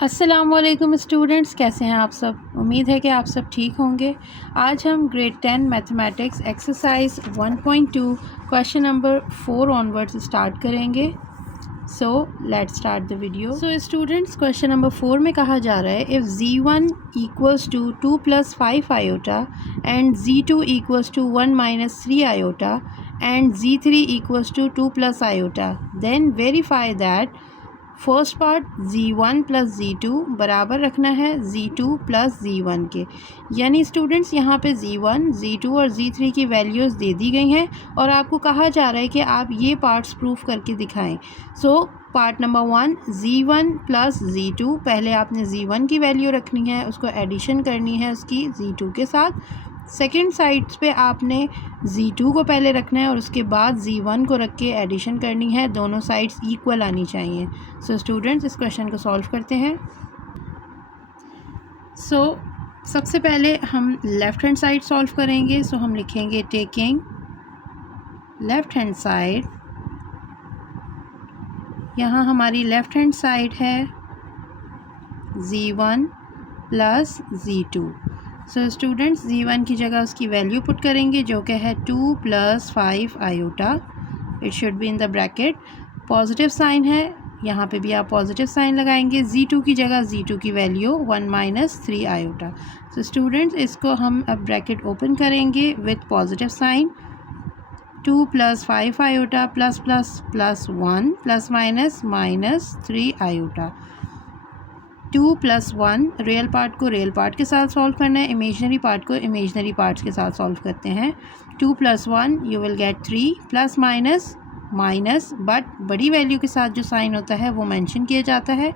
अस्सलामुअलैकुम स्टूडेंट्स, कैसे हैं आप सब। उम्मीद है कि आप सब ठीक होंगे। आज हम grade 10 mathematics exercise 1.2 question number 4 onwards start करेंगे। So let's start the video. So students, question number 4 में कहा जा रहा है if z1 equals to 2 + 5 iota and z2 equals to 1 - 3 iota and z3 equals to 2 + iota, then verify that first part z1 + z2 बराबर रखना है z2 + z1 के। यानी स्टूडेंट्स यहाँ पे z1, z2 और z3 की वैल्यूज़ दे दी गई हैं और आपको कहा जा रहा है कि आप ये पार्ट्स प्रूफ करके दिखाएं। So part number 1 z1 + z2, पहले आपने z1 की वैल्यू रखनी है, उसको एडिशन करनी है उसकी z2 के साथ। सेकेंड साइड्स पे आपने z2 को पहले रखना है और उसके बाद z1 को रख के एडिशन करनी है, दोनों साइड्स इक्वल आनी चाहिए। सो स्टूडेंट्स, इस क्वेश्चन को सॉल्व करते हैं। सबसे पहले हम लेफ़्ट हैंड साइड सॉल्व करेंगे। हम लिखेंगे टेकिंग लेफ़्ट हैंड साइड, यहाँ हमारी लेफ़्ट हैंड साइड है z1 + z2। स्टूडेंट्स, z1 की जगह उसकी वैल्यू पुट करेंगे जो कि है 2 + 5 iota. It should be in the bracket. Positive sign है, यहाँ पे भी आप पॉजिटिव साइन लगाएंगे। z2 की जगह z2 की वैल्यू 1 - 3 आयोटा। स्टूडेंट्स, इसको हम अब ब्रैकेट ओपन करेंगे with positive sign. 2 + 5 iota plus plus plus 1 ± -3 iota. 2 + 1, real part को रियल पार्ट के साथ सॉल्व करना है, इमेजनरी पार्ट को इमेजनरी पार्ट्स के साथ सॉल्व करते हैं। 2 + 1 you will get 3 plus minus minus, but बड़ी वैल्यू के साथ जो साइन होता है वो मेंशन किया जाता है।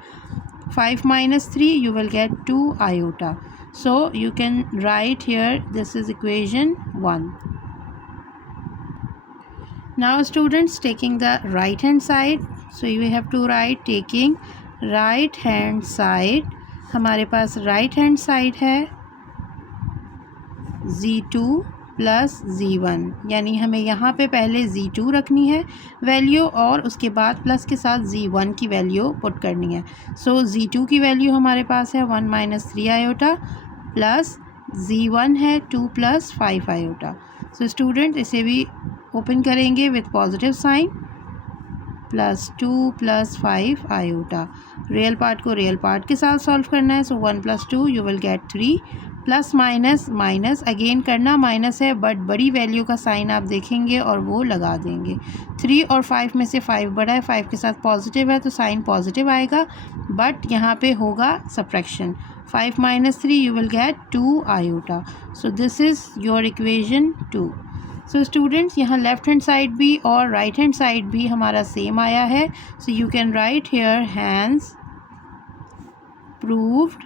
5 - 3 you will get 2 iota. So you can write here this is equation 1। Now students, taking the right hand side, so you have to write taking right hand side. हमारे पास राइट हैंड साइड है z2 + z1, यानी हमें यहाँ पे पहले z2 रखनी है वैल्यू और उसके बाद प्लस के साथ z1 की वैल्यू पुट करनी है। z2 की वैल्यू हमारे पास है 1 - 3 आयोटा प्लस z1 है 2 + 5 आयोटा। स्टूडेंट, इसे भी ओपन करेंगे with positive sign, +2 + 5 iota. Real part को रियल पार्ट के साथ सॉल्व करना है। 1 + 2 you will get 3, plus minus minus again करना, माइनस है बट बड़ी वैल्यू का साइन आप देखेंगे और वो लगा देंगे। 3 और 5 में से 5 बड़ा है, 5 के साथ पॉजिटिव है तो साइन पॉजिटिव आएगा, बट यहाँ पे होगा subtraction. 5 - 3 you will get 2 iota. This is your equation 2। Students, यहाँ लेफ़्ट हैंड साइड भी और राइट हैंड साइड भी हमारा सेम आया है। You can write here hence proved,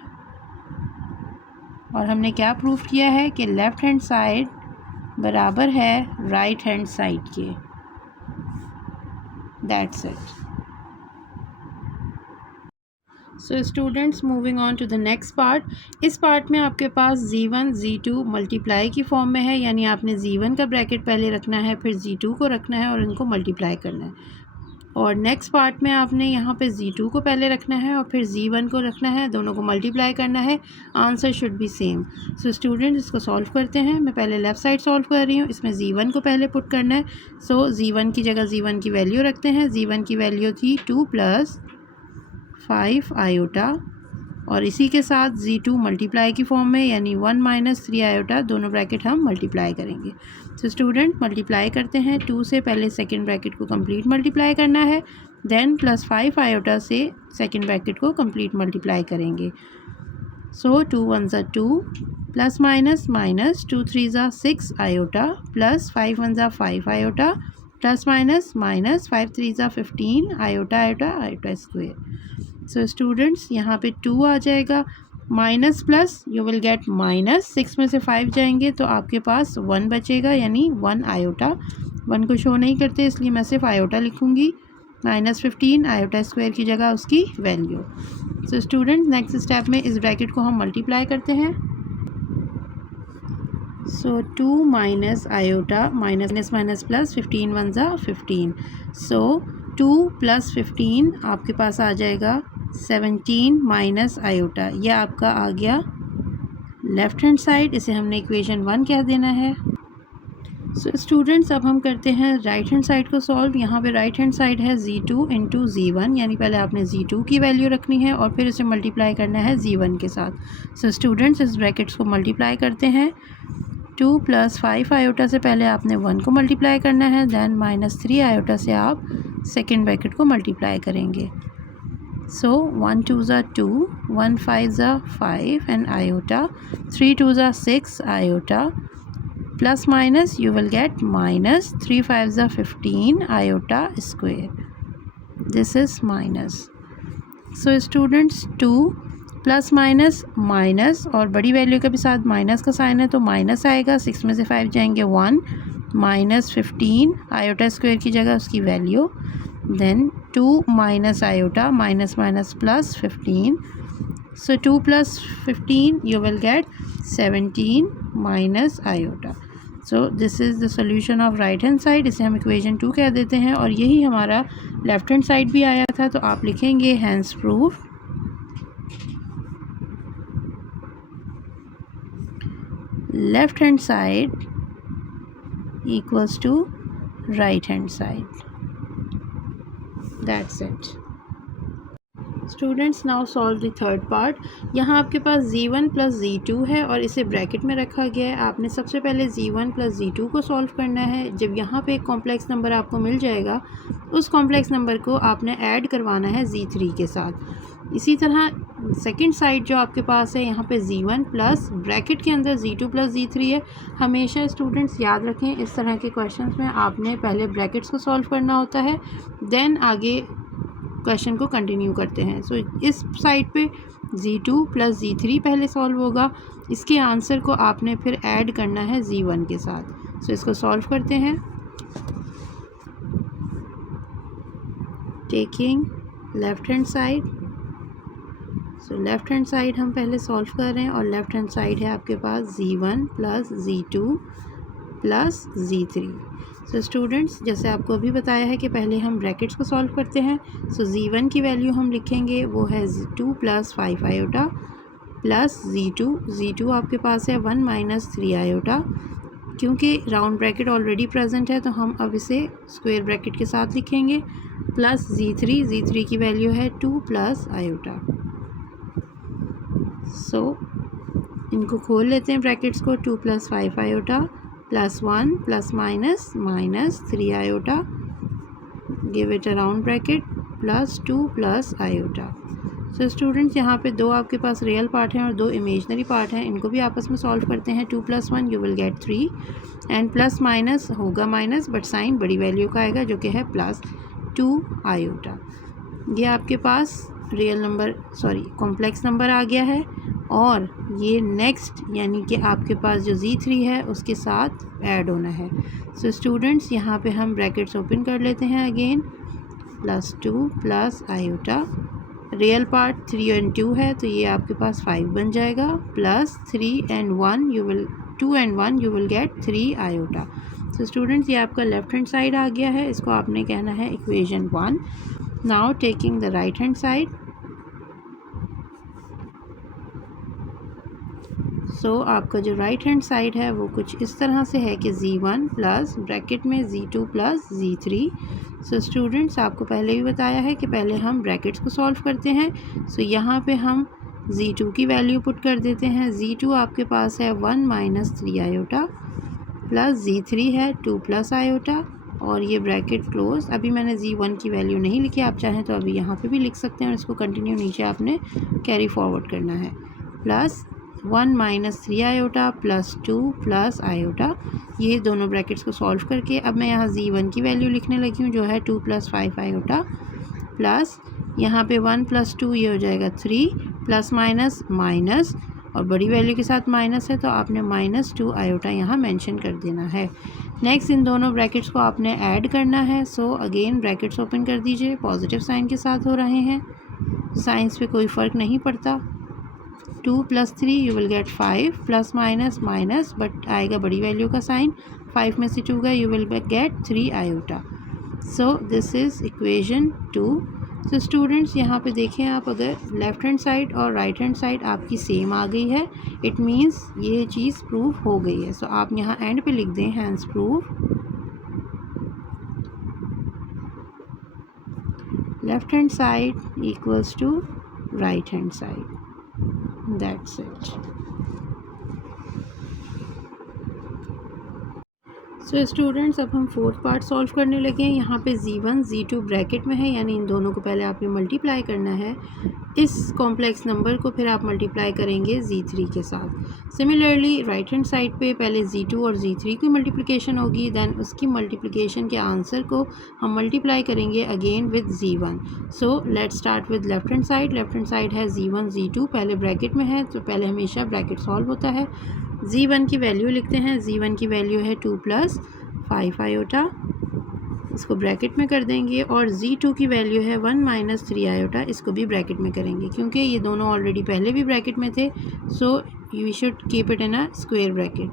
और हमने क्या प्रूव किया है कि लेफ़्ट हैंड साइड बराबर है राइट हैंड साइड के। That's it. Students, moving on to the next part. इस पार्ट में आपके पास z1 z2 मल्टीप्लाई की फॉर्म में है, यानी आपने z1 का ब्रैकेट पहले रखना है, फिर z2 को रखना है और इनको मल्टीप्लाई करना है। और नेक्स्ट पार्ट में आपने यहाँ पे z2 को पहले रखना है और फिर z1 को रखना है, दोनों को मल्टीप्लाई करना है। Answer should be same. Students, इसको सॉल्व करते हैं। मैं पहले लेफ़्ट साइड सॉल्व कर रही हूँ, इसमें z1 को पहले पुट करना है। z1 की जगह z1 की वैल्यू रखते हैं। z1 की वैल्यू थी 2 + 5 आयोटा और इसी के साथ z2 मल्टीप्लाई की फॉर्म में, यानी 1 - 3 आयोटा, दोनों ब्रैकेट हम मल्टीप्लाई करेंगे। स्टूडेंट, मल्टीप्लाई करते हैं। 2 से पहले सेकंड ब्रैकेट को कंप्लीट मल्टीप्लाई करना है, देन +5 आयोटा से सेकंड ब्रैकेट को कंप्लीट मल्टीप्लाई करेंगे। 2 × 1 = 2 plus minus minus 2 × 3 = 6 iota plus 5 × 1 = 5 iota plus minus minus 5 × 3 = 15 iota iota iota square. Students, यहाँ पे 2 आ जाएगा, minus plus you will get minus, 6 में से 5 जाएंगे तो आपके पास 1 बचेगा, यानी 1 आयोटा। 1 को शो नहीं करते इसलिए मैं सिर्फ आयोटा लिखूँगी। -15 आयोटा स्क्वायर की जगह उसकी वैल्यू। स्टूडेंट, नेक्स्ट स्टेप में इस ब्रैकेट को हम मल्टीप्लाई करते हैं। 2 minus iota minus minus plus 15 × 1 = 15। 2 + 15 आपके पास आ जाएगा 17 माइनस आयोटा, यह आपका आ गया लेफ़्ट हैंड साइड। इसे हमने इक्वेशन 1 कह देना है। सो स्टूडेंट्स अब हम करते हैं राइट हैंड साइड को सॉल्व। यहाँ पे राइट हैंड साइड है z2 इंटू z1, यानी पहले आपने z2 की वैल्यू रखनी है और फिर उसे मल्टीप्लाई करना है z1 के साथ। सो स्टूडेंट्स इस ब्रैकेट्स को मल्टीप्लाई करते हैं। 2 + 5 आयोटा से पहले आपने 1 को मल्टीप्लाई करना है, दैन -3 आयोटा से आप सेकेंड ब्रैकेट को मल्टीप्लाई करेंगे। सो 1 2 ज़ा 2, 1 5 ज़ा 5 एंड आयोटा, 3 2 ज़ा 6 iota, plus minus you will get minus 3 5 are 15 iota square. This is minus. So students 2 plus minus minus और बड़ी वैल्यू के भी साथ माइनस का साइन है तो माइनस आएगा। 6 में से 5 जाएंगे 1, माइनस 15 आयोटा स्क्वायर की जगह उसकी value, then 2 minus iota, minus minus plus 15, so 2 + 15 you will get 17 minus iota. So this is the solution of right hand side. इसे हम इक्वेशन 2 कह देते हैं और यही हमारा लेफ़्ट हैंड साइड भी आया था। तो आप लिखेंगे hence proof left hand side equals to right hand side. That's it students. Now solve the third part. यहाँ आपके पास z1 + z2 है और इसे ब्रैकेट में रखा गया है। आपने सबसे पहले z1 + z2 को सॉल्व करना है। जब यहाँ पे एक कॉम्प्लेक्स नंबर आपको मिल जाएगा, उस कॉम्प्लेक्स नंबर को आपने ऐड करवाना है z3 के साथ। इसी तरह सेकंड साइड जो आपके पास है, यहाँ पे z1 प्लस ब्रैकेट के अंदर z2 + z3 है। हमेशा स्टूडेंट्स याद रखें, इस तरह के क्वेश्चंस में आपने पहले ब्रैकेट्स को सॉल्व करना होता है, देन आगे क्वेश्चन को कंटिन्यू करते हैं। सो इस साइड पे z2 + z3 पहले सॉल्व होगा, इसके आंसर को आपने फिर ऐड करना है z1 के साथ। सो इसको सॉल्व करते हैं। टेकिंग लेफ़्ट हैंड साइड, सो लेफ़्ट हैंड साइड हम पहले सॉल्व कर रहे हैं और लेफ़्ट हैंड साइड है आपके पास z1 + z2 + z3। So students, जैसे आपको अभी बताया है कि पहले हम ब्रैकेट्स को सॉल्व करते हैं। सो z1 की वैल्यू हम लिखेंगे, वो है 2 + 5 आयोटा प्लस z2 आपके पास है 1 - 3 आयोटा। क्योंकि राउंड ब्रैकेट ऑलरेडी प्रेजेंट है तो हम अब इसे स्क्वायर ब्रैकेट के साथ लिखेंगे, प्लस z3 की वैल्यू है 2 + आयोटा। सो इनको खोल लेते हैं ब्रैकेट्स को। 2 + 5 iota +1 ± -3 iota, give it a round bracket, +2 + iota. So students, यहाँ पे 2 आपके पास रियल पार्ट हैं और 2 इमेजनरी पार्ट हैं, इनको भी आपस में सॉल्व करते हैं। 2 + 1 you will get 3 and plus minus होगा माइनस, बट साइन बड़ी वैल्यू का आएगा जो कि है +2 आयोटा। ये आपके पास रियल नंबर कॉम्प्लेक्स नंबर आ गया है और ये नेक्स्ट यानी कि आपके पास जो z3 है उसके साथ ऐड होना है। सो स्टूडेंट्स, यहाँ पे हम ब्रैकेट्स ओपन कर लेते हैं अगेन, +2 + आयोटा, रियल पार्ट 3 और 2 है तो ये आपके पास 5 बन जाएगा, +3 and 1 2 and 1 you will get 3 iota. So students, ये आपका लेफ़्ट हैंड साइड आ गया है, इसको आपने कहना है equation 1। Now taking the right hand side, so आपका जो राइट हैंड साइड है वो कुछ इस तरह से है कि z1 प्लस ब्रैकेट में z2 + z3। सो स्टूडेंट्स, आपको पहले भी बताया है कि पहले हम ब्रैकेट्स को सॉल्व करते हैं। सो यहाँ पे हम z2 की वैल्यू पुट कर देते हैं। z2 आपके पास है 1 - 3 आयोटा प्लस z3 है 2 + आयोटा और ये ब्रैकेट क्लोज। अभी मैंने z1 की वैल्यू नहीं लिखी, आप चाहें तो अभी यहाँ पे भी लिख सकते हैं और इसको कंटिन्यू नीचे आपने कैरी फॉरवर्ड करना है, प्लस 1 - 3 आयोटा प्लस 2 + आयोटा। ये दोनों ब्रैकेट्स को सॉल्व करके अब मैं यहाँ z1 की वैल्यू लिखने लगी हूँ जो है 2 + 5 आयोटा, प्लस यहाँ पे 1 + 2 ये हो जाएगा 3, प्लस माइनस माइनस और बड़ी वैल्यू के साथ माइनस है तो आपने -2 आयोटा यहाँ मेंशन कर देना है। नेक्स्ट इन दोनों ब्रैकेट्स को आपने ऐड करना है। सो अगेन ब्रैकेट्स ओपन कर दीजिए, पॉजिटिव साइन के साथ हो रहे हैं, साइंस पे कोई फ़र्क नहीं पड़ता। 2 + 3 you will gate 5, plus minus minus but आएगा बड़ी वैल्यू का साइन, 5 में से 2 का you will get 3 iota. So this is equation 2। So students यहाँ पे देखें आप, अगर लेफ़्ट हैंड साइड और राइट हैंड साइड आपकी सेम आ गई है, इट मीन्स ये चीज़ प्रूव हो गई है। सो आप यहाँ एंड पे लिख दें hence prove left hand side equals to right hand side, that's it. So students अब हम फोर्थ पार्ट सॉल्व करने लगे हैं। यहाँ पे z1 z2 ब्रैकेट में है, यानी इन दोनों को पहले आपने मल्टीप्लाई करना है। इस कॉम्प्लेक्स नंबर को फिर आप मल्टीप्लाई करेंगे z3 के साथ। सिमिलरली राइट हैंड साइड पे पहले z2 और z3 की मल्टीप्लिकेशन होगी, देन उसकी मल्टीप्लिकेशन के आंसर को हम मल्टीप्लाई करेंगे again with z1। So let's start with left hand side. Left hand side है z1 z2 पहले ब्रैकेट में है, तो पहले हमेशा ब्रैकेट सॉल्व होता है। z1 की वैल्यू लिखते हैं। z1 की वैल्यू है 2 + 5 आयोटा, इसको ब्रैकेट में कर देंगे। और z2 की वैल्यू है 1 - 3 आयोटा, इसको भी ब्रैकेट में करेंगे क्योंकि ये दोनों ऑलरेडी पहले भी ब्रैकेट में थे। So you should keep it in a square bracket.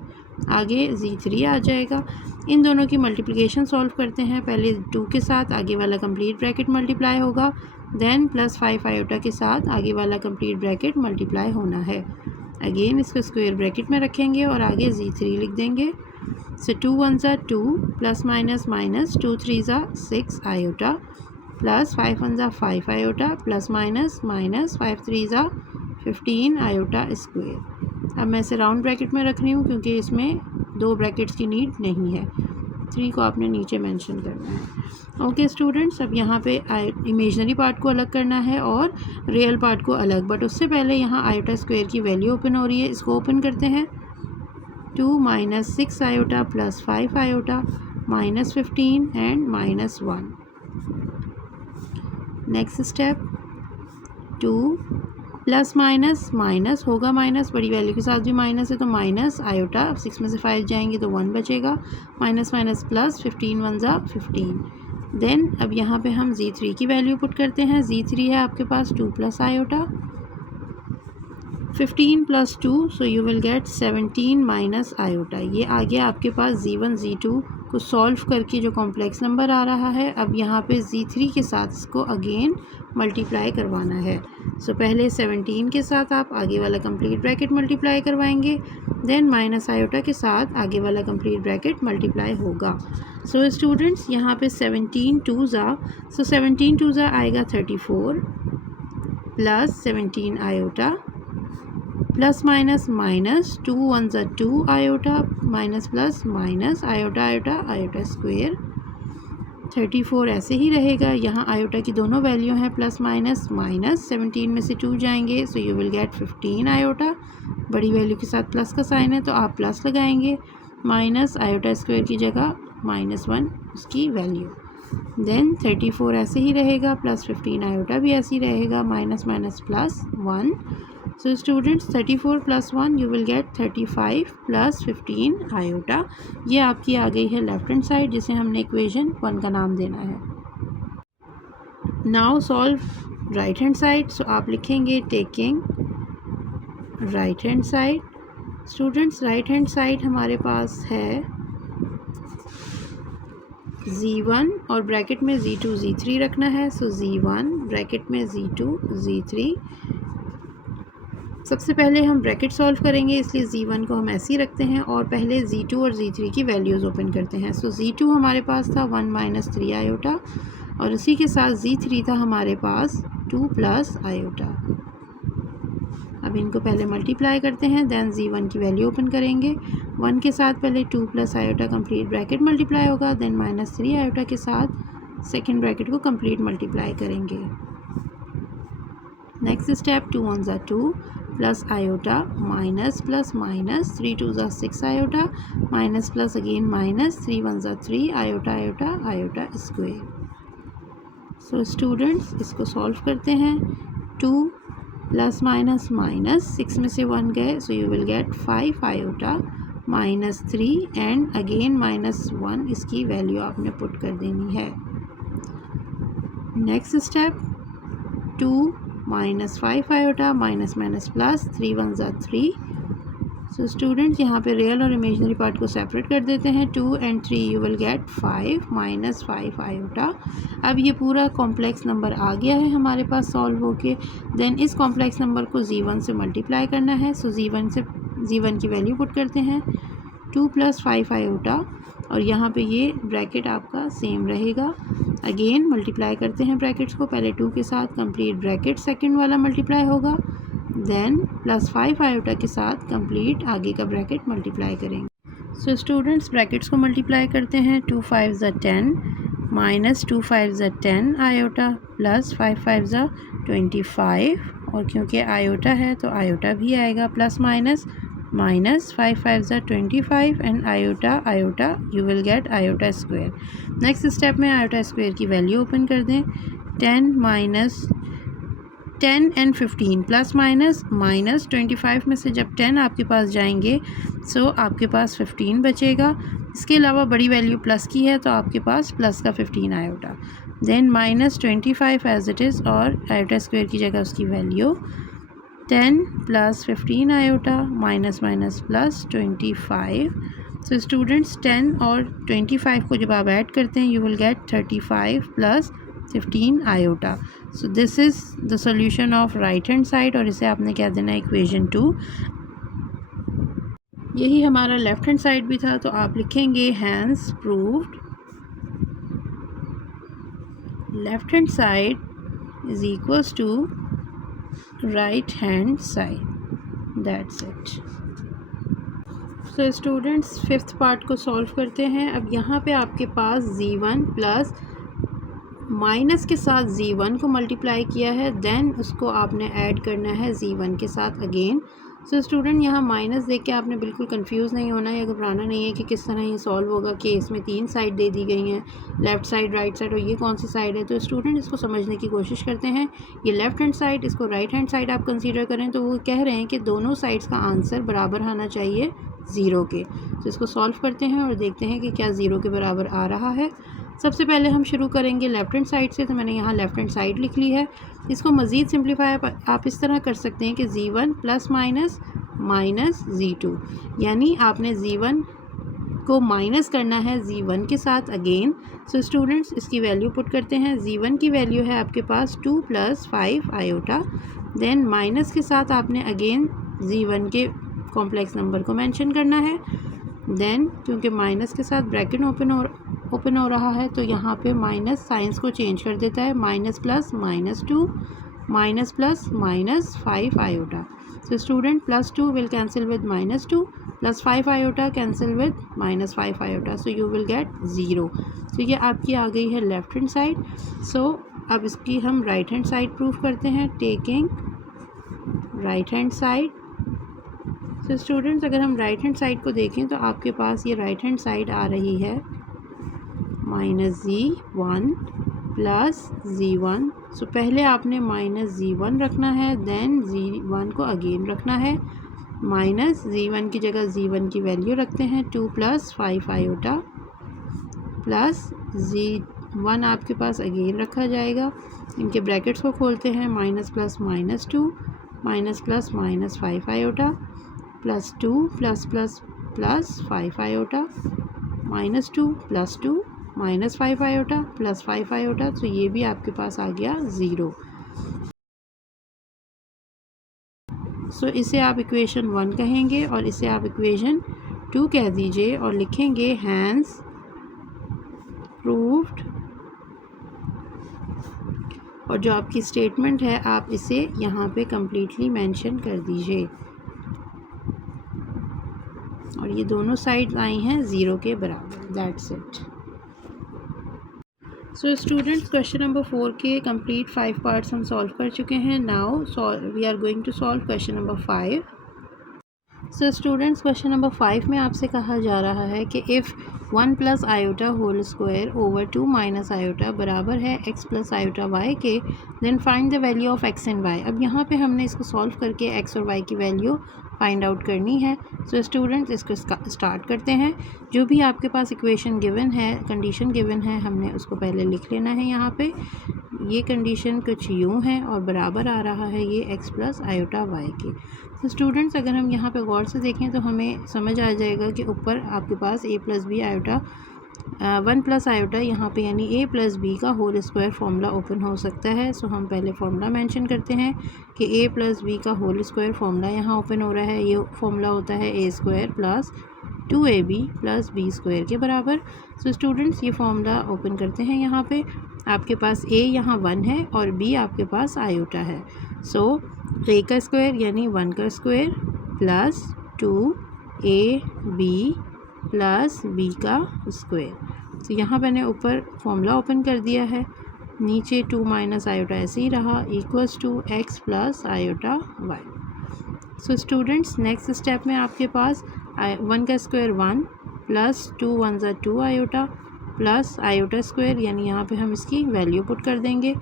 आगे z3 आ जाएगा। इन दोनों की मल्टीप्लिकेशन सॉल्व करते हैं। पहले 2 के साथ आगे वाला कंप्लीट ब्रैकेट मल्टीप्लाई होगा, देन +5 आयोटा के साथ आगे वाला कंप्लीट ब्रैकेट मल्टीप्लाई होना है। अगेन इसको स्क्वायर ब्रैकेट में रखेंगे और आगे z3 लिख देंगे। सो 2 × 1 = 2 +- 2 × 3 = 6 आयोटा +5 × 1 = 5 आयोटा +- 5 × 3 = 15 आयोटा स्क्वायर। अब मैं इसे राउंड ब्रैकेट में रख रही हूँ क्योंकि इसमें 2 ब्रैकेट्स की नीड नहीं है। 3 को आपने नीचे मेंशन करना है। ओके स्टूडेंट्स, अब यहाँ पे इमेजनरी पार्ट को अलग करना है और रियल पार्ट को अलग, बट उससे पहले यहाँ आयोटा स्क्वायर की वैल्यू ओपन हो रही है, इसको ओपन करते हैं। 2 - 6 iota +5 iota -15 and -1। Next step 2 plus minus होगा माइनस, बड़ी वैल्यू के साथ भी माइनस है तो माइनस आयोटा, 6 में से 5 जाएंगे तो 1 बचेगा, माइनस प्लस 15 × 1 = 15। देन अब यहाँ पे हम z3 की वैल्यू पुट करते हैं। z3 है आपके पास 2 + iota 15 + 2, so you will gate 17 - iota. ये आ गया आपके पास z1 z2 को सॉल्व करके जो कॉम्प्लेक्स नंबर आ रहा है। अब यहाँ पे z3 के साथ इसको अगेन मल्टीप्लाई करवाना है। सो पहले 17 के साथ आप आगे वाला कंप्लीट ब्रैकेट मल्टीप्लाई करवाएंगे, देन माइनस आयोटा के साथ आगे वाला कंप्लीट ब्रैकेट मल्टीप्लाई होगा। सो स्टूडेंट्स यहाँ पे 17 × 2 = 17 × 2 = आएगा 34 + 17 आयोटा +- 2 × 1 = 2 आयोटा -+ आयोटा स्क्वायर। 34 ऐसे ही रहेगा। यहाँ आयोटा की दोनों वैल्यू हैं +- 17 में से 2 जाएंगे, so you will gate 15 iota. बड़ी वैल्यू के साथ प्लस का साइन है तो आप प्लस लगाएंगे, माइनस आयोटा स्क्वायर की जगह -1 उसकी वैल्यू। देन 34 ऐसे ही रहेगा, +15 आयोटा भी ऐसे ही रहेगा, -+1। So students 34 + 1 you will get 35 + 15 iota. ये आपकी आ गई है लेफ्ट हैंड साइड, जिसे हमने इक्वेशन 1 का नाम देना है। Now solve right hand side. So आप लिखेंगे taking right hand side. Students right hand side हमारे पास है z1 और ब्रैकेट में z2 z3 रखना है। सो z1 ब्रैकेट में z2 z3। सबसे पहले हम ब्रैकेट सॉल्व करेंगे, इसलिए z1 को हम ऐसे ही रखते हैं और पहले z2 और z3 की वैल्यूज़ ओपन करते हैं। सो z2 हमारे पास था 1 - 3 आयोटा और उसी के साथ z3 था हमारे पास 2 + आयोटा। अब इनको पहले मल्टीप्लाई करते हैं, देन z1 की वैल्यू ओपन करेंगे। 1 के साथ पहले 2 + आयोटा कंप्लीट ब्रैकेट मल्टीप्लाई होगा, देन -3 आयोटा के साथ सेकेंड ब्रैकेट को कंप्लीट मल्टीप्लाई करेंगे। Next step 2 × 1 = 2 plus iota minus plus minus 3 × 2 = 6 iota minus plus again minus 3 × 1 = 3 iota iota iota square. सो स्टूडेंट्स इसको सॉल्व करते हैं। 2 प्लस माइनस माइनस 6 में से 1 गए, so you will gate 5 iota -3 and again -1 इसकी value आपने put कर देनी है। Next step 2 -5 iota minus minus plus 3 × 1 = 3, सो स्टूडेंट्स यहाँ पे रियल और इमेजिनरी पार्ट को सेपरेट कर देते हैं। 2 and 3 you will gate 5 minus 5 iota. अब ये पूरा कॉम्प्लेक्स नंबर आ गया है हमारे पास सॉल्व होके। देन इस कॉम्प्लेक्स नंबर को z1 से मल्टीप्लाई करना है। सो z1 की वैल्यू पुट करते हैं 2 + 5 आयोटा, और यहाँ पे ये ब्रैकेट आपका सेम रहेगा। अगेन मल्टीप्लाई करते हैं ब्रैकेट्स को, पहले 2 के साथ कंप्लीट ब्रैकेट सेकंड वाला मल्टीप्लाई होगा, देन +5 आयोटा के साथ कंप्लीट आगे का ब्रैकेट मल्टीप्लाई करेंगे। सो स्टूडेंट्स ब्रैकेट्स को मल्टीप्लाई करते हैं। 2 × 5 = 10 माइनस 2 × 5 = 10 आयोटा प्लस 5 × 5 = 25, और क्योंकि आयोटा है तो आयोटा भी आएगा plus minus 5 × 5 = 25 and iota you will get iota square. Next step में आयोटा स्क्वायर की वैल्यू ओपन कर दें। 10 and 15 प्लस माइनस 25 में से जब 10 आपके पास जाएंगे सो आपके पास 15 बचेगा। इसके अलावा बड़ी वैल्यू प्लस की है तो आपके पास प्लस का 15 iota, then -25 as it is, और आयोटा स्क्वायर की जगह उसकी value 10 + 15 iota minus plus 25। So students 10 और 25 को जब आप ऐड करते हैं you will get 35 + 15 iota. So this is the solution of right hand side, और इसे आपने क्या देना है, इक्वेशन 2। यही हमारा लेफ्ट हैंड साइड भी था, तो आप लिखेंगे hence proved left hand side is equals to right hand side. That's it. So students fifth part को सॉल्व करते हैं। अब यहाँ पे आपके पास z1 प्लस माइनस के साथ z1 को मल्टीप्लाई किया है, देन उसको आपने ऐड करना है z1 के साथ अगेन। सो स्टूडेंट यहाँ माइनस देख के आपने बिल्कुल कंफ्यूज नहीं होना है या घबराना नहीं है कि किस तरह ये सॉल्व होगा, कि इसमें 3 साइड दे दी गई हैं, लेफ़्ट साइड, राइट साइड, और ये कौन सी साइड है। तो स्टूडेंट इसको समझने की कोशिश करते हैं। ये लेफ़्ट हैंड साइड, इसको राइट हैंड साइड आप कंसीडर करें तो वो कह रहे हैं कि दोनों साइड्स का आंसर बराबर आना चाहिए 0 के। तो इसको सॉल्व करते हैं और देखते हैं कि क्या 0 के बराबर आ रहा है। सबसे पहले हम शुरू करेंगे लेफ़्ट हैंड साइड से, तो मैंने यहाँ लेफ़्ट हैंड साइड लिख ली है। इसको मज़ीद सिंप्लीफाई आप इस तरह कर सकते हैं कि z1 प्लस माइनस z2, यानी आपने z1 को माइनस करना है z1 के साथ अगेन। सो स्टूडेंट्स इसकी वैल्यू पुट करते हैं। z1 की वैल्यू है आपके पास 2 + 5 आयोटा, देन माइनस के साथ आपने अगेन z1 के कॉम्प्लेक्स नंबर को मेंशन करना है। देन क्योंकि माइनस के साथ ब्रैकेट ओपन हो रहा है तो यहाँ पे माइनस साइंस को चेंज कर देता है, minus plus -2 minus plus -5 iota. So student +2 will cancel with -2, +5 iota cancel with -5 iota, so you will gate 0। तो ये आपकी आ गई है लेफ्ट हैंड साइड। सो अब इसकी हम राइट हैंड साइड प्रूव करते हैं, taking right hand side. So students अगर हम राइट हैंड साइड को देखें तो आपके पास ये राइट हैंड साइड आ रही है -z1 प्लस z1। सो पहले आपने -z1 रखना है, देन z1 को अगेन रखना है, माइनस z1 की जगह z1 की वैल्यू रखते हैं 2 + 5 आयोटा, प्लस z1 आपके पास अगेन रखा जाएगा। इनके ब्रैकेट्स को खोलते हैं, minus plus -2 minus plus -5 iota, +2 plus plus plus 5 iota, -2 +2 -5 iota plus 5 iota. तो ये भी आपके पास आ गया 0। सो इसे आप इक्वेशन 1 कहेंगे और इसे आप इक्वेशन 2 कह दीजिए और लिखेंगे हैंस प्रूव्ड, और जो आपकी स्टेटमेंट है आप इसे यहाँ पे कम्प्लीटली मेंशन कर दीजिए। और ये दोनों साइड्स आई हैं 0 के बराबर। That's it. So students question number 4 के कंप्लीट 5 पार्ट्स हम सॉल्व कर चुके हैं। Now we are going to solve question number 5। So students question number 5 में आपसे कहा जा रहा है कि if 1 + iota whole square over 2 - iota बराबर है x + आयोटा y के, then find the value of x and y। अब यहाँ पे हमने इसको सॉल्व करके x और y की वैल्यू फाइंड आउट करनी है। सो स्टूडेंट्स इसको स्टार्ट करते हैं। जो भी आपके पास इक्वेशन गिवन है, कंडीशन गिवन है, हमने उसको पहले लिख लेना है यहाँ पे। ये कंडीशन कुछ यूँ है और बराबर आ रहा है ये x प्लस आयोटा वाई के। तो स्टूडेंट्स अगर हम यहाँ पे गौर से देखें तो हमें समझ आ जाएगा कि ऊपर आपके पास a plus B iota 1 plus iota यहाँ पे यानी a प्लस बी का होल स्क्वायर फार्मूला ओपन हो सकता है। सो हम पहले फार्मूला मेंशन करते हैं कि a प्लस बी का होल स्क्वायर फार्मूला यहाँ ओपन हो रहा है। ये फार्मूला होता है a square plus 2ab plus B square के बराबर। सो स्टूडेंट्स ये फार्मूला ओपन करते हैं। यहाँ पे आपके पास a यहाँ 1 है और b आपके पास आयोटा है। सो a का स्क्वायर यानी 1 का square plus 2ab plus b का स्क्वायर। तो यहाँ मैंने ऊपर फार्मूला ओपन कर दिया है, नीचे 2 माइनस आयोटा ऐसे ही रहा equals to x plus iota y। So students next step में आपके पास 1 का स्क्वायर 1 प्लस 2 1 ज़ा 2 आयोटा प्लस आयोटा स्क्वायर यानी यहाँ पे हम इसकी वैल्यू पुट कर देंगे।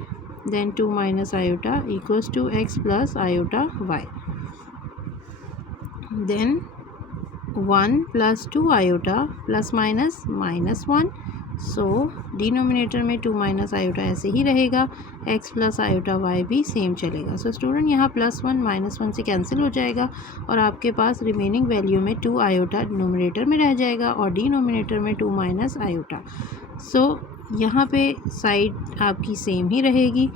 Then 2 minus iota equals to x plus iota y। Then 1 plus 2 iota plus minus minus 1। So denominator में 2 माइनस आयोटा ऐसे ही रहेगा, x प्लस आयोटा y भी सेम चलेगा। सो स्टूडेंट यहाँ प्लस 1 माइनस 1 से कैंसिल हो जाएगा और आपके पास रिमेनिंग वैल्यू में 2 आयोटा डिनोमिनेटर में रह जाएगा और डिनोमिनेटर में 2 माइनस आयोटा। सो यहाँ पे साइड आपकी सेम ही रहेगी।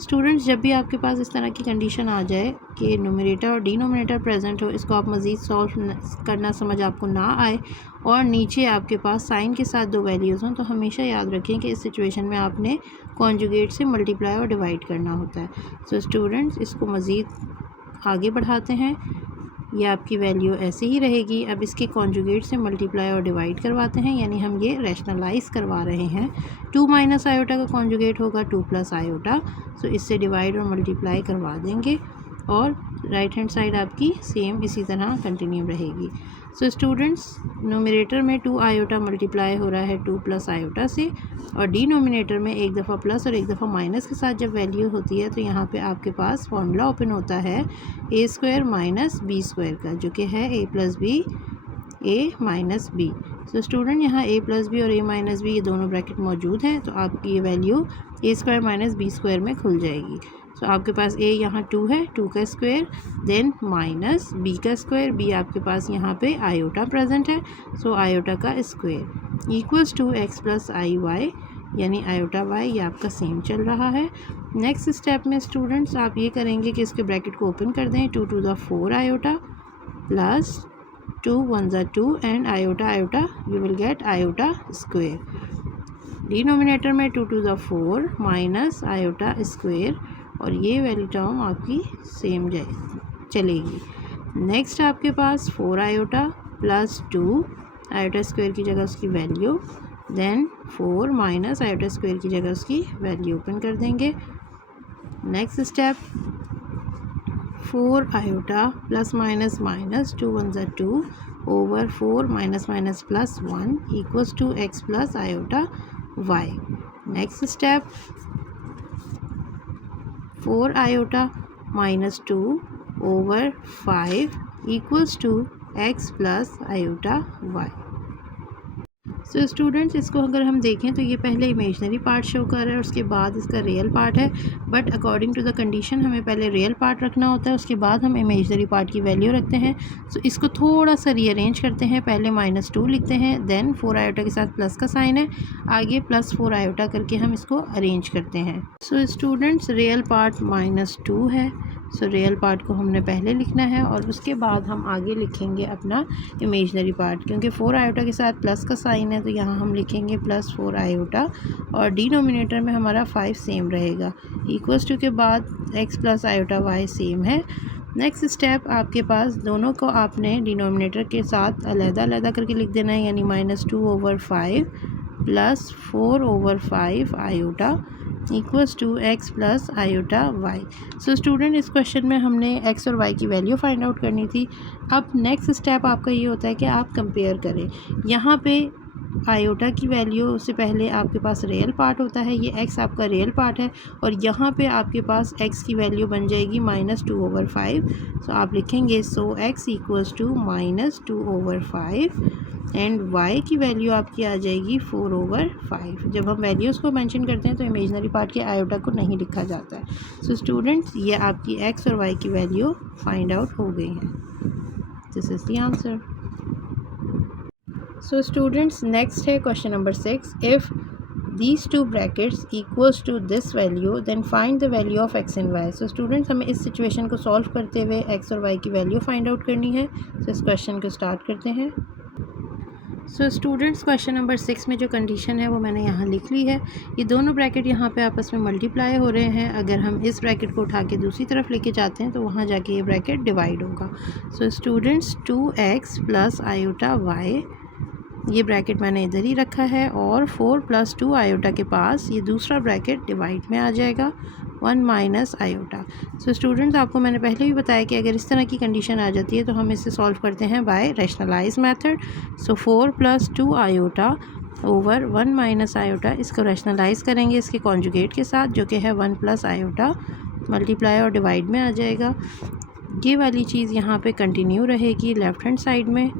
स्टूडेंट्स जब भी आपके पास इस तरह की कंडीशन आ जाए कि न्यूमरेटर और डिनोमिनेटर प्रेजेंट हो, इसको आप मज़ीद सॉल्व करना समझ आपको ना आए और नीचे आपके पास साइन के साथ 2 वैल्यूज़ हों, तो हमेशा याद रखें कि इस सिचुएशन में आपने कॉन्जुगेट से मल्टीप्लाई और डिवाइड करना होता है। सो स्टूडेंट्स इसको मज़ीद आगे बढ़ाते हैं। ये आपकी वैल्यू ऐसे ही रहेगी। अब इसके कॉन्जुगेट से मल्टीप्लाई और डिवाइड करवाते हैं, यानी हम ये रैशनलाइज़ करवा रहे हैं। 2 माइनस आयोटा का कॉन्जुगेट होगा 2 प्लस आयोटा। सो इससे डिवाइड और मल्टीप्लाई करवा देंगे और राइट हैंड साइड आपकी सेम इसी तरह कंटिन्यू रहेगी। सो स्टूडेंट्स न्यूमरेटर में 2 आयोटा मल्टीप्लाई हो रहा है 2 प्लस आयोटा से और डिनोमिनेटर में एक दफ़ा प्लस और एक दफ़ा माइनस के साथ जब वैल्यू होती है तो यहाँ पे आपके पास फार्मूला ओपन होता है a square minus B square का, जो कि है a plus B a minus B. So student यहाँ a प्लस बी और a माइनस बी ये दोनों ब्रैकेट मौजूद हैं, तो आपकी ये value a square minus B square में खुल जाएगी। सो आपके पास a यहाँ 2 है, 2 का स्क्वायर, देन माइनस b का स्क्वायर, b आपके पास यहाँ पे आयोटा प्रेजेंट है, सो आयोटा का square equals to x plus I Y यानी आयोटा y। ये आपका सेम चल रहा है। नेक्स्ट स्टेप में स्टूडेंट्स आप ये करेंगे कि इसके ब्रैकेट को ओपन कर दें, 2 टू द 4 आयोटा प्लस 2 1 ज़ा 2 and iota iota you will get iota square. Denominator में 2 to the 4 minus iota square और ये वाली टर्म आपकी सेम चलेगी। नेक्स्ट आपके पास 4 आयोटा प्लस 2 आयोटा स्क्वायर की जगह उसकी value, then 4 minus iota square की जगह उसकी वैल्यू ओपन कर देंगे। Next step 4 iota plus minus minus 2 1 ज़ा 2 over 4 minus minus plus 1 equals to x plus iota y। Next step 4 iota minus 2 over 5 equals to x plus iota y। So students इसको अगर हम देखें तो ये पहले इमेजनरी पार्ट शो कर रहा है, उसके बाद इसका रियल पार्ट है, but according to the condition हमें पहले रियल पार्ट रखना होता है, उसके बाद हम इमेजनरी पार्ट की वैल्यू रखते हैं। सो इसको थोड़ा सा रीअरेंज करते हैं, पहले -2 लिखते हैं, देन 4 आयोटा के साथ प्लस का साइन है, आगे प्लस 4 आयोटा करके हम इसको अरेंज करते हैं। सो स्टूडेंट्स रियल पार्ट -2 है, सो रियल पार्ट को हमने पहले लिखना है और उसके बाद हम आगे लिखेंगे अपना इमेजनरी पार्ट। क्योंकि 4 आयोटा के साथ प्लस का साइन है तो यहाँ हम लिखेंगे प्लस 4 आयोटा और डिनोमिनेटर में हमारा 5 सेम रहेगा, इक्वल्स टू के बाद x plus iota y same है। नेक्स्ट स्टेप आपके पास दोनों को आपने डिनोमिनेटर के साथ अलग-अलग करके लिख देना है, यानी -2 over 5 plus 4 over 5 iota equals to x plus iota y। So student इस क्वेश्चन में हमने x और y की वैल्यू फाइंड आउट करनी थी। अब नेक्स्ट स्टेप आपका ये होता है कि आप कंपेयर करें। यहाँ पे आयोटा की वैल्यू से पहले आपके पास रियल पार्ट होता है, ये x आपका रियल पार्ट है और यहाँ पे आपके पास x की वैल्यू बन जाएगी -2/5। सो आप लिखेंगे so x equals to -2/5 and y की वैल्यू आपकी आ जाएगी 4/5। जब हम वैल्यूज़ को मेंशन करते हैं तो इमेजिनरी पार्ट के आयोटा को नहीं लिखा जाता है। सो स्टूडेंट्स, ये आपकी x और y की वैल्यू फाइंड आउट हो गई हैं। This is the answer. So students, next है question number 6। If these two brackets equals to this value then find the value of x and y। So students, हमें इस situation को solve करते हुए x और y की value find out करनी है। सो इस क्वेश्चन को स्टार्ट करते हैं। सो स्टूडेंट्स, क्वेश्चन नंबर 6 में जो कंडीशन है वो मैंने यहाँ लिख ली है। ये दोनों ब्रैकेट यहाँ पे आपस में मल्टीप्लाई हो रहे हैं। अगर हम इस ब्रैकेट को उठा के दूसरी तरफ लेके जाते हैं तो वहाँ जाके ये ब्रैकेट डिवाइड होगा। So students, 2x plus iota y, ये ब्रैकेट मैंने इधर ही रखा है और 4 + 2 आयोटा के पास ये दूसरा ब्रैकेट डिवाइड में आ जाएगा 1 माइनस आयोटा। सो स्टूडेंट्स, आपको मैंने पहले भी बताया कि अगर इस तरह की कंडीशन आ जाती है तो हम इसे सॉल्व करते हैं बाय रैशनलाइज मेथड। सो 4 + 2 आयोटा ओवर 1 माइनस आयोटा, इसको रैशनलाइज करेंगे इसके कॉन्जुगेट के साथ जो कि है 1 + आयोटा, मल्टीप्लाई और डिवाइड में आ जाएगा। ये वाली चीज़ यहाँ पे कंटिन्यू रहेगी लेफ़्ट हैंड साइड में।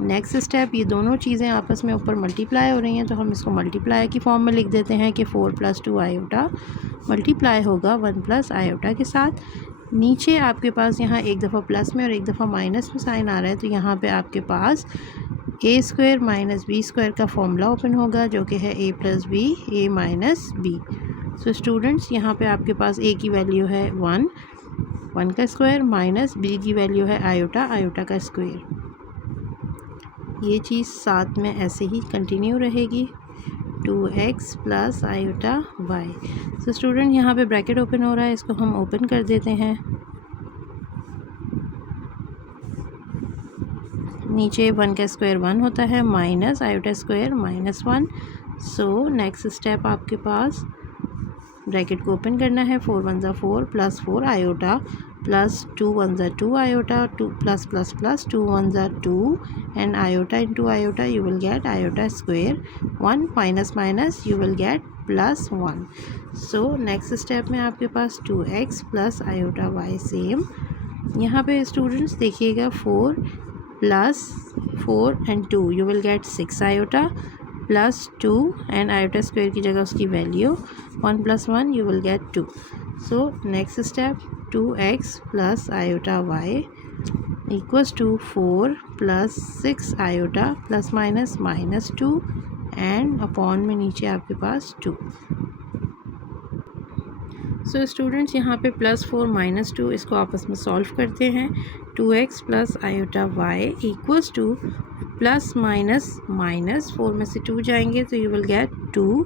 नेक्स्ट स्टेप, ये दोनों चीज़ें आपस में ऊपर मल्टीप्लाई हो रही हैं तो हम इसको मल्टीप्लाई की फॉर्म में लिख देते हैं कि 4 + 2 आयोटा मल्टीप्लाई होगा 1 + आयोटा के साथ। नीचे आपके पास यहाँ एक दफ़ा प्लस में और एक दफ़ा माइनस में साइन आ रहा है तो यहाँ पे आपके पास a² - b² का फॉर्मूला ओपन होगा जो कि है a + b a - b। So students, यहाँ पे आपके पास a की वैल्यू है 1 का स्क्वायर माइनस b की वैल्यू है आयोटा का स्क्वायर। ये चीज़ साथ में ऐसे ही कंटिन्यू रहेगी 2x plus iota y। So student, यहाँ पे ब्रैकेट ओपन हो रहा है, इसको हम ओपन कर देते हैं। नीचे 1 का स्क्वायर 1 होता है माइनस आयोटा स्क्वायर -1। सो नेक्स्ट स्टेप आपके पास ब्रैकेट को ओपन करना है। 4 × 1 = 4 + 4 iota plus 2 × 1 = 2 iota 2 ++ 2 × 1 = 2 and iota into iota you will get iota square, 1 minus you will get +1। So next step में आपके पास 2x plus iota y same. यहाँ पे students देखिएगा 4 + 4 and 2 you will get 6 iota plus 2 and iota square की जगह उसकी value 1 + 1 you will get 2। So next step 2x plus iota y equals to 4 + 6 iota plus minus -2 and upon में नीचे आपके पास 2। सो students, यहाँ पे +4 - 2 इसको आपस में सॉल्व करते हैं। 2x plus iota y equals two plus minus 4 में से 2 जाएंगे तो you will get 2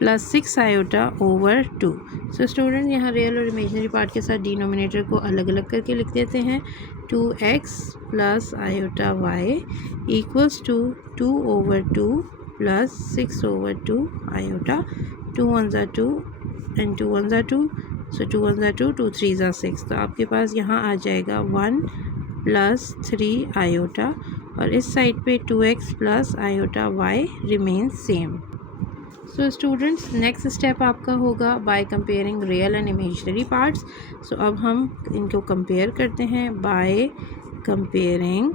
+ 6 iota over 2। So student, यहाँ रियल और इमेजिनरी पार्ट के साथ डिनोमिनेटर को अलग अलग करके लिख देते हैं। 2x plus iota y equals to 2/2 plus 6/2 iota, 2 × 1 = 2 and 2 × 1 = 2। So 2 × 1 = 2, 2 × 3 = 6। तो आपके पास यहाँ आ जाएगा 1 + 3 आयोटा और इस साइड पे 2x plus iota y remain same. So students, next step आपका होगा by comparing real and imaginary parts. So अब हम इनको कंपेयर करते हैं by comparing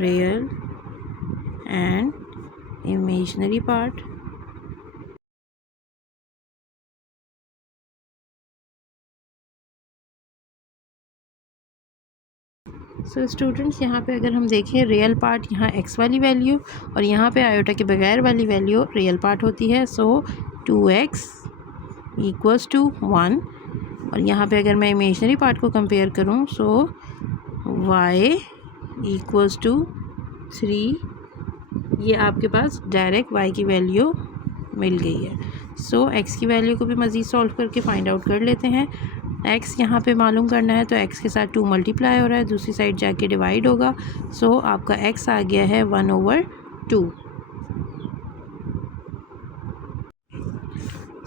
real and imaginary part. So students, यहाँ पे अगर हम देखें रियल पार्ट यहाँ x वाली वैल्यू और यहाँ पे आयोटा के बगैर वाली वैल्यू रियल पार्ट होती है। सो 2x इक्वल्स टू 1 और यहाँ पे अगर मैं इमेजिनरी पार्ट को कंपेयर करूँ सो y इक्वल्स टू 3। ये आपके पास डायरेक्ट y की वैल्यू मिल गई है। सो x की वैल्यू को भी मज़ीद सॉल्व करके फाइंड आउट कर लेते हैं। x यहाँ पे मालूम करना है तो x के साथ 2 मल्टीप्लाई हो रहा है, दूसरी साइड जाके डिवाइड होगा। सो आपका x आ गया है 1/2।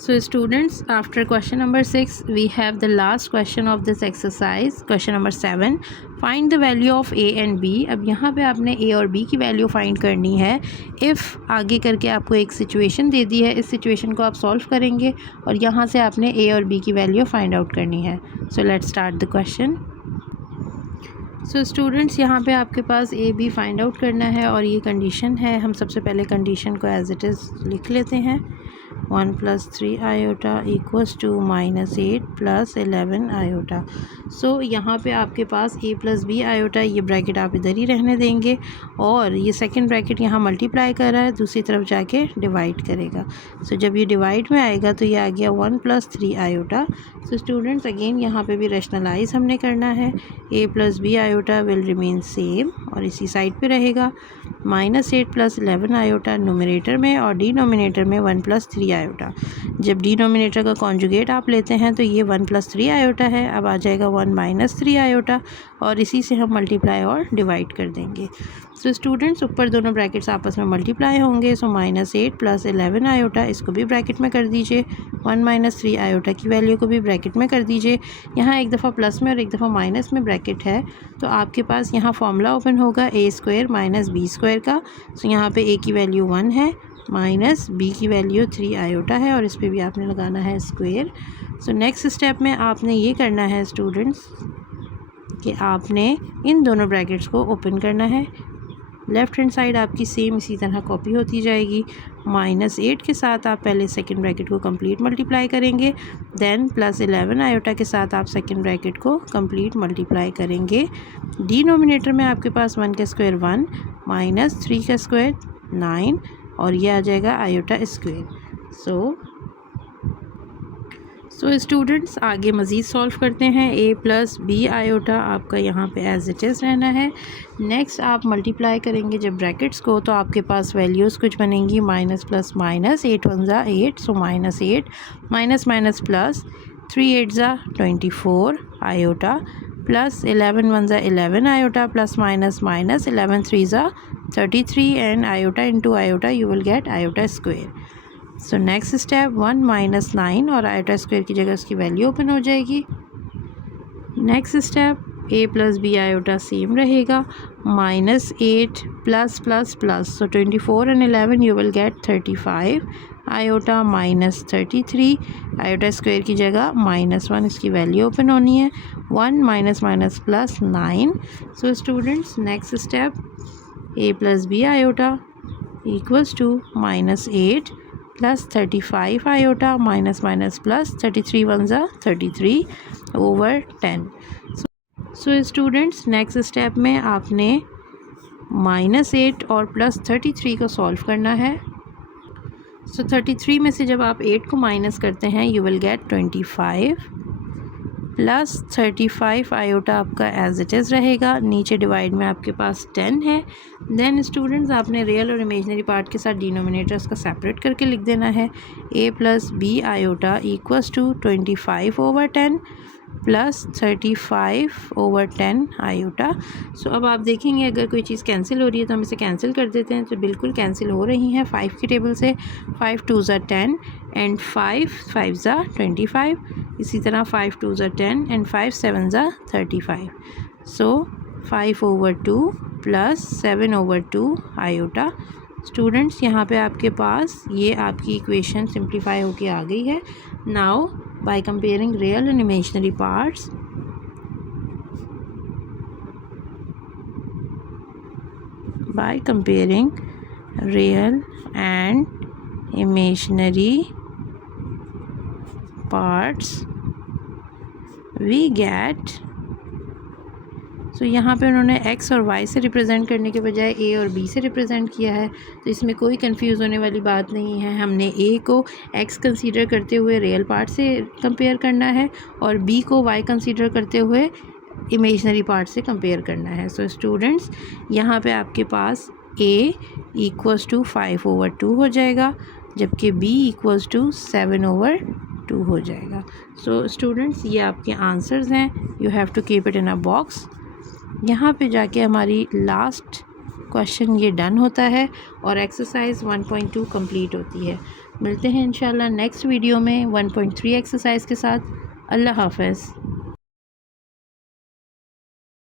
So students, after question number 6 we have the last question of this exercise, question number 7. Find the value of a and b. अब यहाँ पे आपने a और b की वैल्यू फाइंड करनी है. इफ़ आगे करके आपको एक सिचुएशन दे दी है, इस सिचुएशन को आप सॉल्व करेंगे और यहाँ से आपने a और b की वैल्यू फाइंड आउट करनी है. सो let's start the question. So students, यहाँ पे आपके पास ए बी फाइंड आउट करना है और ये कंडीशन है. हम सबसे पहले कंडीशन को एज इट इज़ लिख लेते हैं. 1 + 3 आयोटा इक्वल्स टू -8 + 11 आयोटा. सो यहाँ पे आपके पास a + b आयोटा, ये ब्रैकेट आप इधर ही रहने देंगे और ये सेकंड ब्रैकेट यहाँ मल्टीप्लाई कर रहा है, दूसरी तरफ जाके डिवाइड करेगा. सो जब ये डिवाइड में आएगा तो ये आ गया 1 + 3 आयोटा. सो स्टूडेंट्स, अगेन यहाँ पे भी रैशनलाइज हमने करना है. a + b iota will remain same और इसी साइड पे रहेगा. -8 + 11 आयोटा न्यूमरेटर में और डिनोमिनेटर में 1 + 3 आयोटा. जब डिनोमिनेटर का कॉन्जुगेट आप लेते हैं तो ये 1 + 3 आयोटा है. अब आ जाएगा 1 - 3 आयोटा और इसी से हम मल्टीप्लाई और डिवाइड कर देंगे. सो स्टूडेंट्स, ऊपर दोनों ब्रैकेट्स आपस में मल्टीप्लाई होंगे. सो -8 + 11 आयोटा, इसको भी ब्रैकेट में कर दीजिए. 1 - 3 आयोटा की वैल्यू को भी ब्रैकेट में कर दीजिए. यहाँ एक दफ़ा प्लस में और एक दफ़ा माइनस में ब्रैकेट है तो आपके पास यहाँ फॉर्मूला ओपन होगा a² - b² का. सो यहाँ पे a की वैल्यू 1 है, माइनस b की वैल्यू 3 आयोटा है और इस पर भी आपने लगाना है स्क्वायर. सो नेक्स्ट स्टेप में आपने ये करना है स्टूडेंट्स कि आपने इन दोनों ब्रैकेट्स को ओपन करना है. लेफ़्ट हैंड साइड आपकी सेम इसी तरह कॉपी होती जाएगी. -8 के साथ आप पहले सेकंड ब्रैकेट को कंप्लीट मल्टीप्लाई करेंगे, देन +11 आयोटा के साथ आप सेकंड ब्रैकेट को कंप्लीट मल्टीप्लाई करेंगे. डिनोमिनेटर में आपके पास 1 का स्क्वायर 1 -3 का स्क्वायर 9 और ये आ जाएगा आयोटा स्क्वायर. सो स्टूडेंट्स, आगे मज़ीद सॉल्व करते हैं. a + b आयोटा आपका यहाँ पे एज इट इज़ रहना है. नेक्स्ट आप मल्टीप्लाई करेंगे जब ब्रैकेट्स को तो आपके पास वैल्यूज़ कुछ बनेंगी. Minus plus minus, 8 × 1 = 8, so -8 minus minus plus 3 × 8 = 24 iota plus 11 × 1 = 11 iota plus minus minus 11 × 3 = 33 and iota into iota you will get iota square. So next step 1 - 9 और आयोटा स्क्वायर की जगह उसकी वैल्यू ओपन हो जाएगी. Next step a + b iota same रहेगा. -8 plus plus plus, so 24 and 11 you will get 35 iota minus 33 iota square की जगह -1 इसकी वैल्यू ओपन होनी है. 1 minus minus plus 9. So students, next step a + b iota equals to -8 plus 35 iota minus minus plus 33 × 1 = 33 over 10. So students, next step में आपने -8 और plus 33 को solve करना है. सो 33 में से जब आप 8 को माइनस करते हैं you will gate 25 plus 35 iota आपका एज इट इज़ रहेगा. नीचे डिवाइड में आपके पास 10 है. देन स्टूडेंट्स, आपने रियल और इमेजनरी पार्ट के साथ डिनोमिनेटर्स का सेपरेट करके लिख देना है. a + b iota equals to 25 over 10 plus 35 over 10 iota. So अब आप देखेंगे अगर कोई चीज़ कैंसिल हो रही है तो हम इसे कैंसिल कर देते हैं. तो बिल्कुल कैंसिल हो रही हैं 5 की टेबल से. 5 × 2 = 10 एंड 5 × 5 = 25. इसी तरह 5 × 2 = 10 and 5 × 7 = 35. So 5 over 2 plus 7 over 2 iota. Students, यहाँ पे आपके पास ये आपकी इक्वेशन सिंप्लीफाई होके आ गई है. Now by comparing real and imaginary parts, by comparing real and imaginary parts we get. सो यहाँ पे उन्होंने x और y से रिप्रेजेंट करने के बजाय a और b से रिप्रेजेंट किया है. तो इसमें कोई कंफ्यूज होने वाली बात नहीं है. हमने a को x कंसीडर करते हुए रियल पार्ट से कंपेयर करना है और b को y कंसीडर करते हुए इमेजनरी पार्ट से कंपेयर करना है. सो स्टूडेंट्स, यहाँ पे आपके पास a इक्वल्स टू 5 ओवर 2 हो जाएगा जबकि b इक्वल्स टू 7 ओवर 2 हो जाएगा. सो स्टूडेंट्स, ये आपके आंसर्स हैं. You have to keep it in a box. यहाँ पे जाके हमारी लास्ट क्वेश्चन ये डन होता है और एक्सरसाइज 1.2 कंप्लीट होती है. मिलते हैं इंशाल्लाह नेक्स्ट वीडियो में 1.3 एक्सरसाइज के साथ। अल्लाह हाफ़िज़।